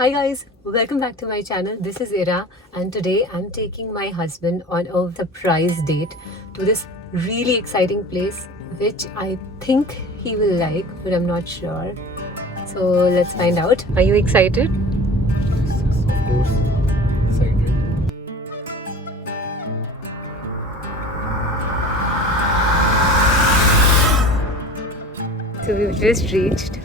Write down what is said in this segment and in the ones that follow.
Hi guys, welcome back to my channel. This is Ira and today I'm taking my husband on a surprise date to this really exciting place which I think he will like, but I'm not sure. So let's find out. Are you excited? Yes, of course. Excited. So we've just reached.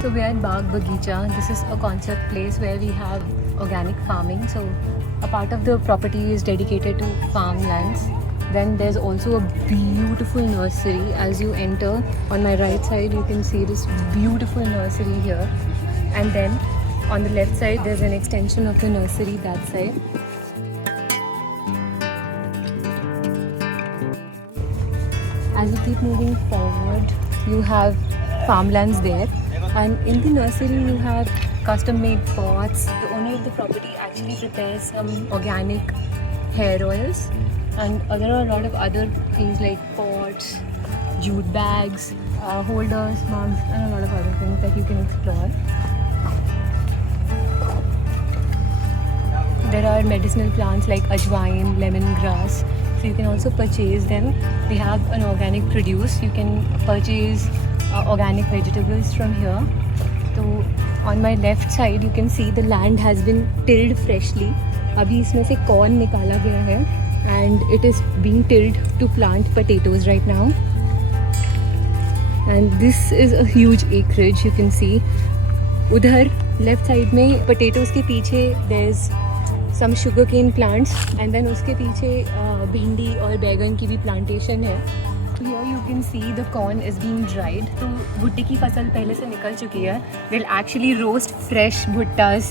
So we are in Bagh Bagicha. This is a concept place where we have organic farming. So a part of the property is dedicated to farmlands. Then there's also a beautiful nursery. As you enter, on my right side you can see this beautiful nursery here. And then on the left side there's an extension of the nursery that side. As you keep moving forward, you have farmlands there. And in the nursery, you have custom-made pots. The owner of the property actually prepares some organic hair oils, and there are a lot of other things like pots, jute bags, holders, mugs, and a lot of other things that you can explore. There are medicinal plants like ajwain, lemongrass, so you can also purchase them. They have an organic produce. You can purchase organic vegetables from here. So on my left side you can see the land has been tilled freshly. अभी इसमें से corn निकाला गया है and it is being tilled to plant potatoes right now. And this is a huge acreage. You can see उधर left side में potatoes के पीछे there's some sugarcane plants and then उसके पीछे भिंडी और बैगन की भी plantation है. Here you can see the corn is being dried. तो भुट्टे की फसल पहले से निकल चुकी है. They'll actually roast fresh bhuttas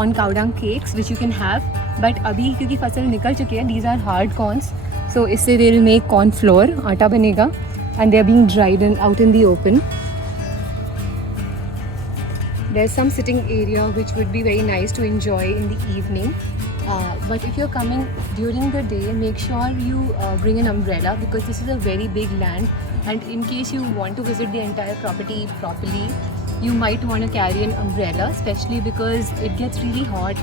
on cow dung cakes which you can have. But अभी क्योंकि फसल निकल चुकी है, these are hard corns. So इससे they'll make corn flour, आटा बनेगा, and they're being dried out in the open. There's some sitting area which would be very nice to enjoy in the evening. But if you're coming during the day, make sure you bring an umbrella because this is a very big land, and in case you want to visit the entire property properly, you might want to carry an umbrella, especially because it gets really hot.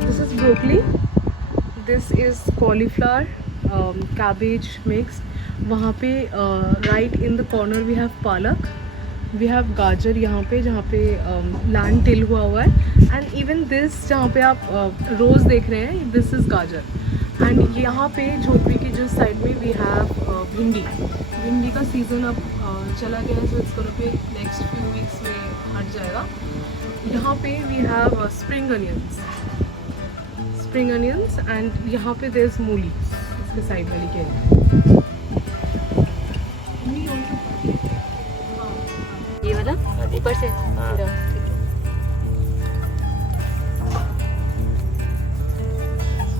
This is broccoli. This is cauliflower, cabbage mix. वहाँ पे right in the corner we have palak. We have गाजर यहाँ पे जहाँ पे land till हुआ है. And even this जहाँ पे आप rose देख रहे हैं, this is गाजर. And यहाँ पे झोपड़ी के जिस side में we have भिंडी. भिंडी का season अब चला गया है, so it's gonna be next few weeks में हट जाएगा. यहाँ पे we have spring onions and यहाँ पे there's मूली इसके साइड वाली के. ये वाला ऊपर से पूरा.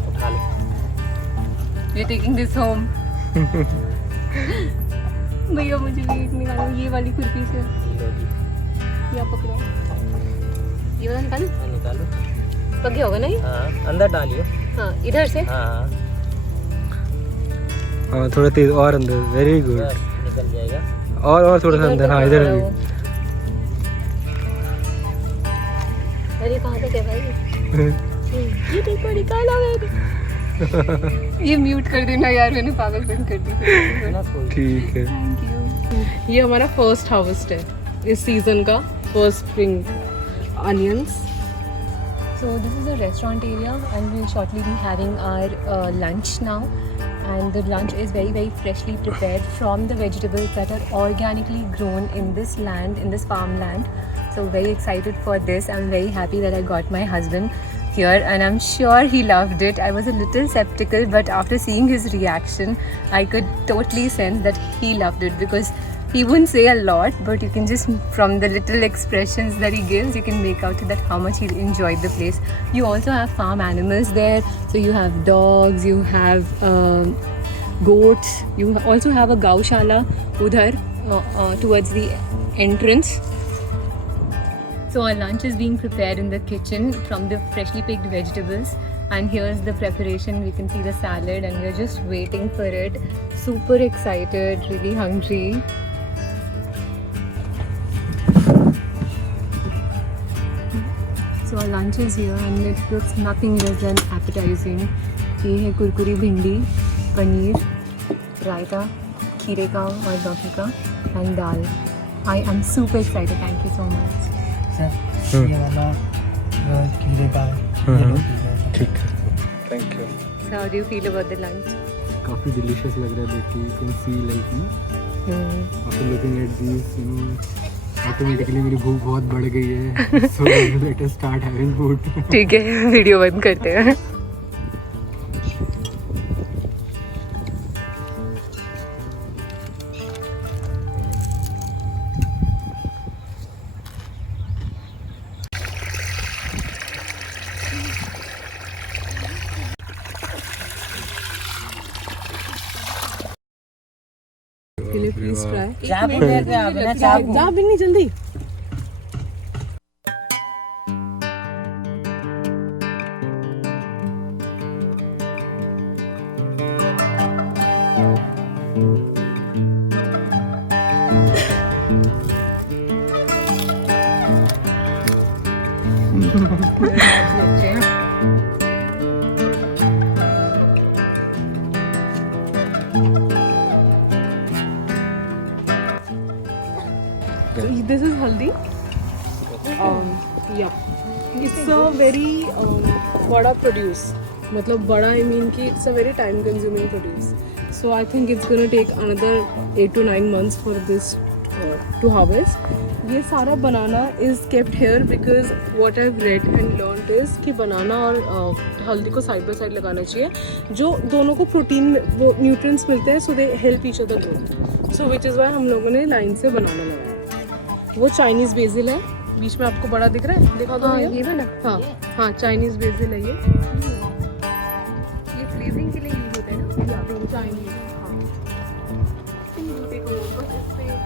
उठा लो. You're taking this home. भैया मुझे भी एक निकालो ये वाली खुरपी से. या पकड़ो. ये वाला निकालो. निकालो. पक गया होगा ना ये? हाँ, अंदर डालियो. हाँ, इधर से. हाँ, हाँ थोड़ा तेज और अंदर. Very good. बस निकल जाएगा. और थोड़ा सा अंदर. हाँ इधर भी. अरे कहाँ तक है भाई? ये देखो निकाला मैंने. ये म्यूट कर देना यार, मैंने पागलपन कर दी. ना कोई. ठीक है. Thank you. ये हमारा फर्स्ट हार्वेस्ट है इस सीजन का. First spring onions. So this is a restaurant area and we'll shortly be having our lunch now, and the lunch is very freshly prepared from the vegetables that are organically grown in this land, in this farmland. So very excited for this. I'm very happy that I got my husband. here, and I'm sure he loved it. I was a little skeptical, but after seeing his reaction, I could totally sense that he loved it, because he wouldn't say a lot, but you can just, from the little expressions that he gives, you can make out that how much he enjoyed the place. You also have farm animals there, so you have dogs, you have goats, you also have a gaushala udhar towards the entrance. So our lunch is being prepared in the kitchen from the freshly picked vegetables, and here's the preparation. We can see the salad and we're just waiting for it. Super excited, really hungry. So our lunch is here and it looks nothing less than appetizing. ये है कुरकुरी भिंडी, पनीर, रायता, खीरे का और लौकी का, and dal. I am super excited. Thank you so much. Sir ये वाला खीरे का है। ठीक है, thank you. So how do you feel about the lunch? काफ़ी डिलीशियस लग रहा है देख के। You can see like after looking at this, you know, automatically मेरी भूख बहुत बढ़ गई है। So let us start having food. ठीक है, वीडियो बंद करते हैं। Please try. चाप लेके आ बिना चाप जा बिन्नी जल्दी। This is haldi. Yeah, it's a very bada produce. मतलब बड़ा I mean कि it's a very time consuming produce. So I think it's gonna take another 8 to 9 months for this to harvest. ये सारा banana is kept here because what I've read and learned is कि banana और हल्दी को side by side लगाना चाहिए, जो दोनों को प्रोटीन वो न्यूट्रिएंट्स मिलते हैं, so they help each other grow. So which is why हम लोगों ने लाइन से बनाना लगाया। वो चाइनीज़ बेसिल है, बीच में आपको बड़ा दिख रहा है, दिखा दो। ये वाला? हाँ हाँ, चाइनीज़ बेसिल है ये फ्लेवरिंग के लिए यूज होता है ना? चाइनीज़। हाँ देखो बस इससे है।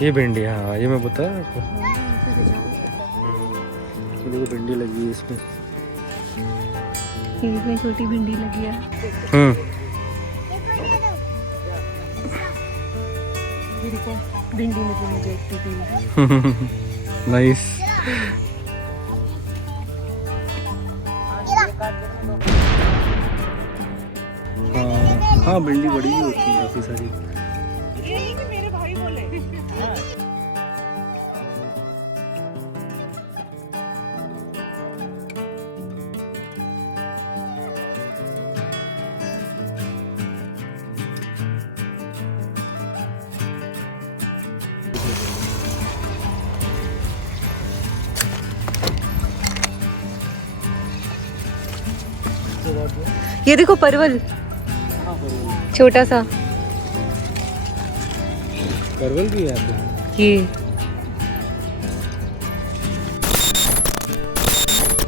ये भिंडी, हाँ ये मैं बता आपको। देखो भिंडी लगी है इसमें, इसमें छोटी भिंडी लगी है। भिंडी में मुझे एक टूटी। नाइस। हाँ भिंडी बड़ी भी होती है काफ़ी सारी। मेरे भाई बोले ये देखो परवल, छोटा सा परवल भी है यहाँ पे। ये।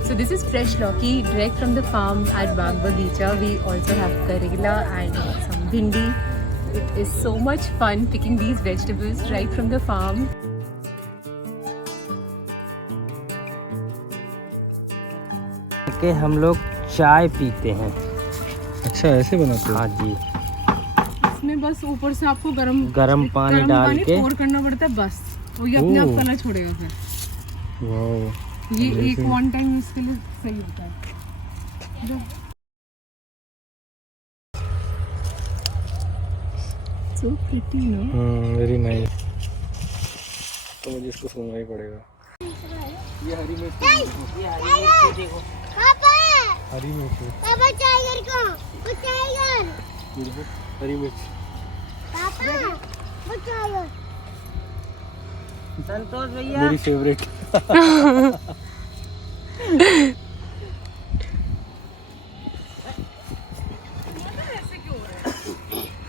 So this is fresh lauki direct from the farm at Bagh Bagicha. We also have karela and some bhindi. It is so much fun picking these vegetables right from the farm. के हम लोग चाय पीते हैं। अच्छा ऐसे बनाते हो? हाँ जी, इसमें बस ऊपर से आपको गरम पानी डाल के पोर करना पड़ता है, बस वो ये अपने आप ओह। कलर छोड़ेगा। फिर वाओ, ये एक Amazing. वन टाइम यूज के लिए सही होता है। so pretty, no? Very nice. तो मुझे इसको सुनना ही पड़ेगा। ये हरी मिर्च देखो। पापा हरी मिर्च पापा टाइगर को वो टाइगर देखो, हरी मिर्च। पापा वो टाइगर संतोष भैया मेरी फेवरेट।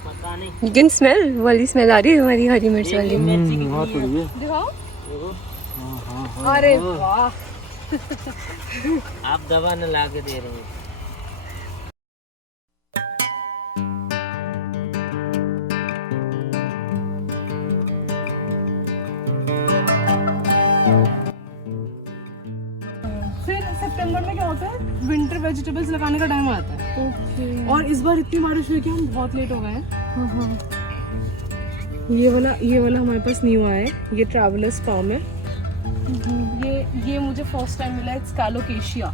पता नहीं You can smell वाली स्मेल आ रही है हमारी हरी मिर्च वाली। बहुत बढ़िया। दिखाओ। हाँ हाँ हाँ। अरे वाह। आप दवा न ला के दे रहे हैं। फिर सितंबर में क्या होता है, विंटर वेजिटेबल्स लगाने का टाइम आता है। Okay. और इस बार इतनी बारिश हुई कि हम बहुत लेट हो गए हैं। हाँ। ये वाला हमारे पास न्यू आया है, ये ट्रैवलर्स फार्म है। ये मुझे फर्स्ट टाइम मिला है, it's कैलोकेशिया।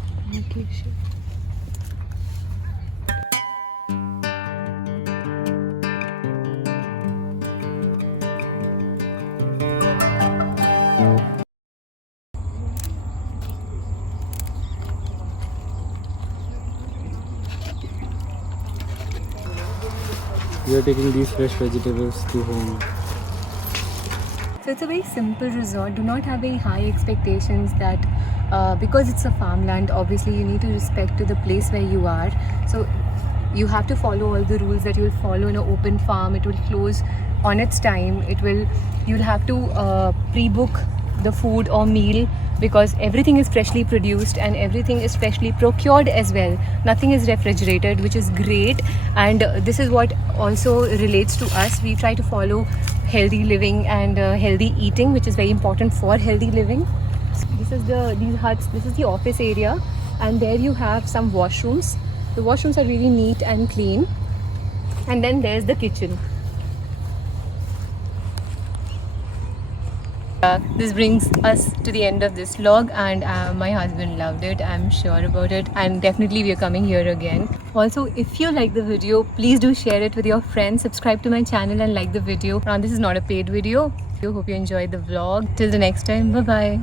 We are taking these fresh vegetables to home. So it's a very simple resort. Do not have very high expectations that because it's a farmland, obviously you need to respect to the place where you are. So you have to follow all the rules that you'll follow in an open farm. It will close on its time. You'll have to pre-book the food or meal because everything is freshly produced and everything is freshly procured as well. Nothing is refrigerated, which is great, and this is what also relates to us. We try to follow healthy living and healthy eating, which is very important for healthy living. These huts, this is the office area, and there you have some washrooms. The washrooms are really neat and clean, and then there's the kitchen. This brings us to the end of this vlog, and my husband loved it. I'm sure about it, and definitely we are coming here again. Also, if you like the video, please do share it with your friends, subscribe to my channel and like the video. Now, this is not a paid video. I hope you enjoyed the vlog. Till the next time, bye bye.